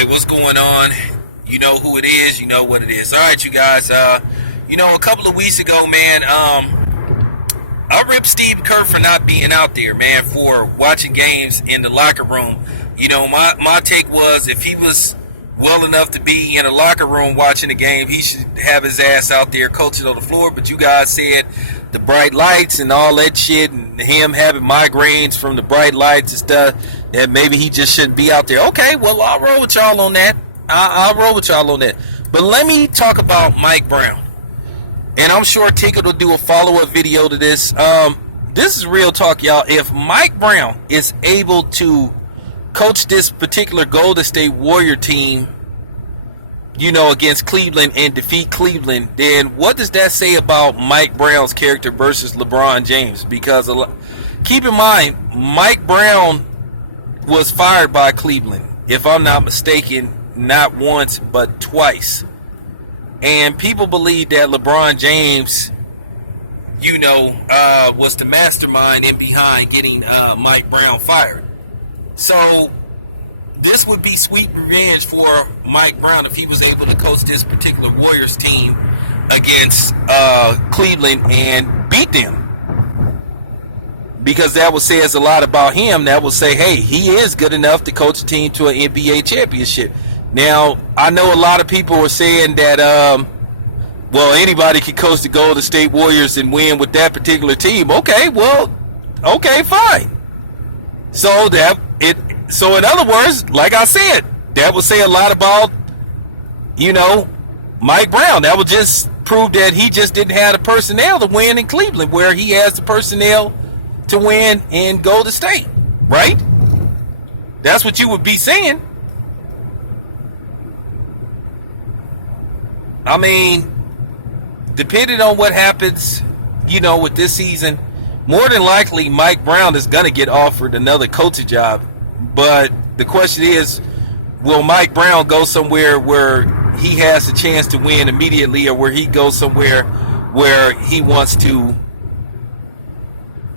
Hey, what's going on? You know who it is. You know what it is. All right, you guys. A couple of weeks ago, man, I ripped Steve Kerr for not being out there, man, for watching games in the locker room. You know, my take was if he was well enough to be in a locker room watching the game, he should have his ass out there coaching on the floor. But you guys said the bright lights and all that shit, and him having migraines from the bright lights and stuff, that maybe he just shouldn't be out there. Okay, well, I'll roll with y'all on that. I'll roll with y'all on that. But let me talk about Mike Brown. And I'm sure Ticket will do a follow-up video to this. This is real talk, y'all. If Mike Brown is able to coach this particular Golden State Warrior team, you know, against Cleveland and defeat Cleveland, then what does that say about Mike Brown's character versus LeBron James? Because keep in mind, Mike Brown was fired by Cleveland, if I'm not mistaken, not once but twice. And people believe that LeBron James, you know, was the mastermind in behind getting Mike Brown fired. So this would be sweet revenge for Mike Brown if he was able to coach this particular Warriors team against Cleveland and beat them. Because that would say a lot about him. That would say, hey, he is good enough to coach a team to an NBA championship. Now, I know a lot of people were saying that, well, anybody can coach the Golden State Warriors and win with that particular team. Okay, well, okay, fine. So in other words, like I said, that would say a lot about, you know, Mike Brown. That would just prove that he just didn't have the personnel to win in Cleveland, where he has the personnel to win in Golden State, right? That's what you would be saying. I mean, depending on what happens, you know, with this season, more than likely Mike Brown is going to get offered another coaching job. But the question is, will Mike Brown go somewhere where he has a chance to win immediately, or where he goes somewhere where he wants to,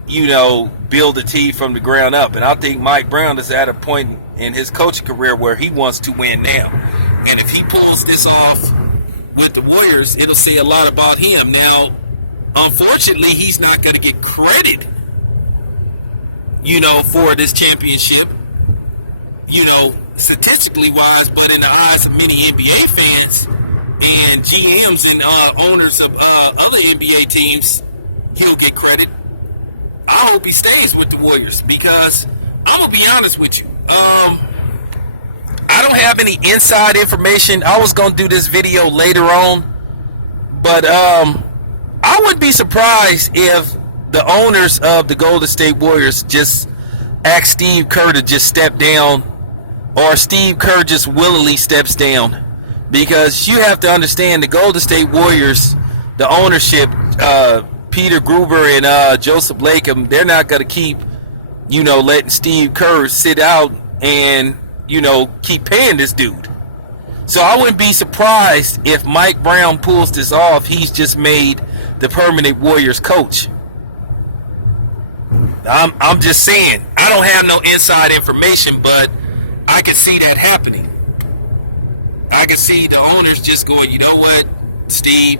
you know, build a team from the ground up? And I think Mike Brown is at a point in his coaching career where he wants to win now. And if he pulls this off with the Warriors, it'll say a lot about him. Now, unfortunately, he's not going to get credit, you know, for this championship, you know, statistically wise, but in the eyes of many NBA fans and GMs and owners of other NBA teams, he'll get credit. I hope he stays with the Warriors, because I'm going to be honest with you. I don't have any inside information. I was going to do this video later on, but I wouldn't be surprised if the owners of the Golden State Warriors just asked Steve Kerr to just step down, or Steve Kerr just willingly steps down. Because you have to understand, the Golden State Warriors, the ownership, Peter Gruber and Joseph Latham, they're not going to keep, you know, letting Steve Kerr sit out and, you know, keep paying this dude. So I wouldn't be surprised if Mike Brown pulls this off. He's just made the permanent Warriors coach. I'm just saying, I don't have no inside information, but I can see that happening. I can see the owners just going, you know what, Steve,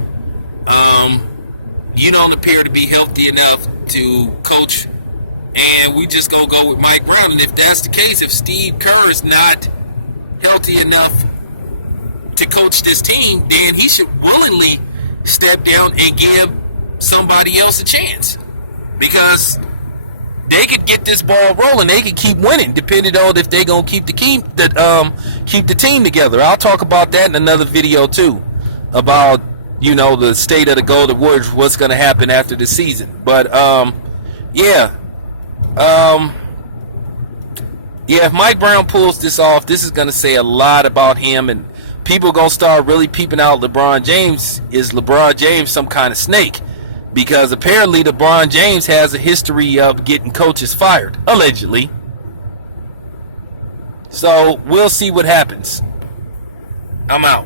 you don't appear to be healthy enough to coach, and we just gonna go with Mike Brown. And if that's the case, if Steve Kerr is not healthy enough to coach this team, then he should willingly step down and give somebody else a chance, because they could get this ball rolling. They could keep winning, depending on if they're gonna keep the team together. I'll talk about that in another video too, about, you know, the state of the Golden Warriors, what's gonna happen after the season. But yeah, if Mike Brown pulls this off, this is gonna say a lot about him, and people are gonna start really peeping out LeBron James. Is LeBron James some kind of snake? Because apparently LeBron James has a history of getting coaches fired, allegedly. So we'll see what happens. I'm out.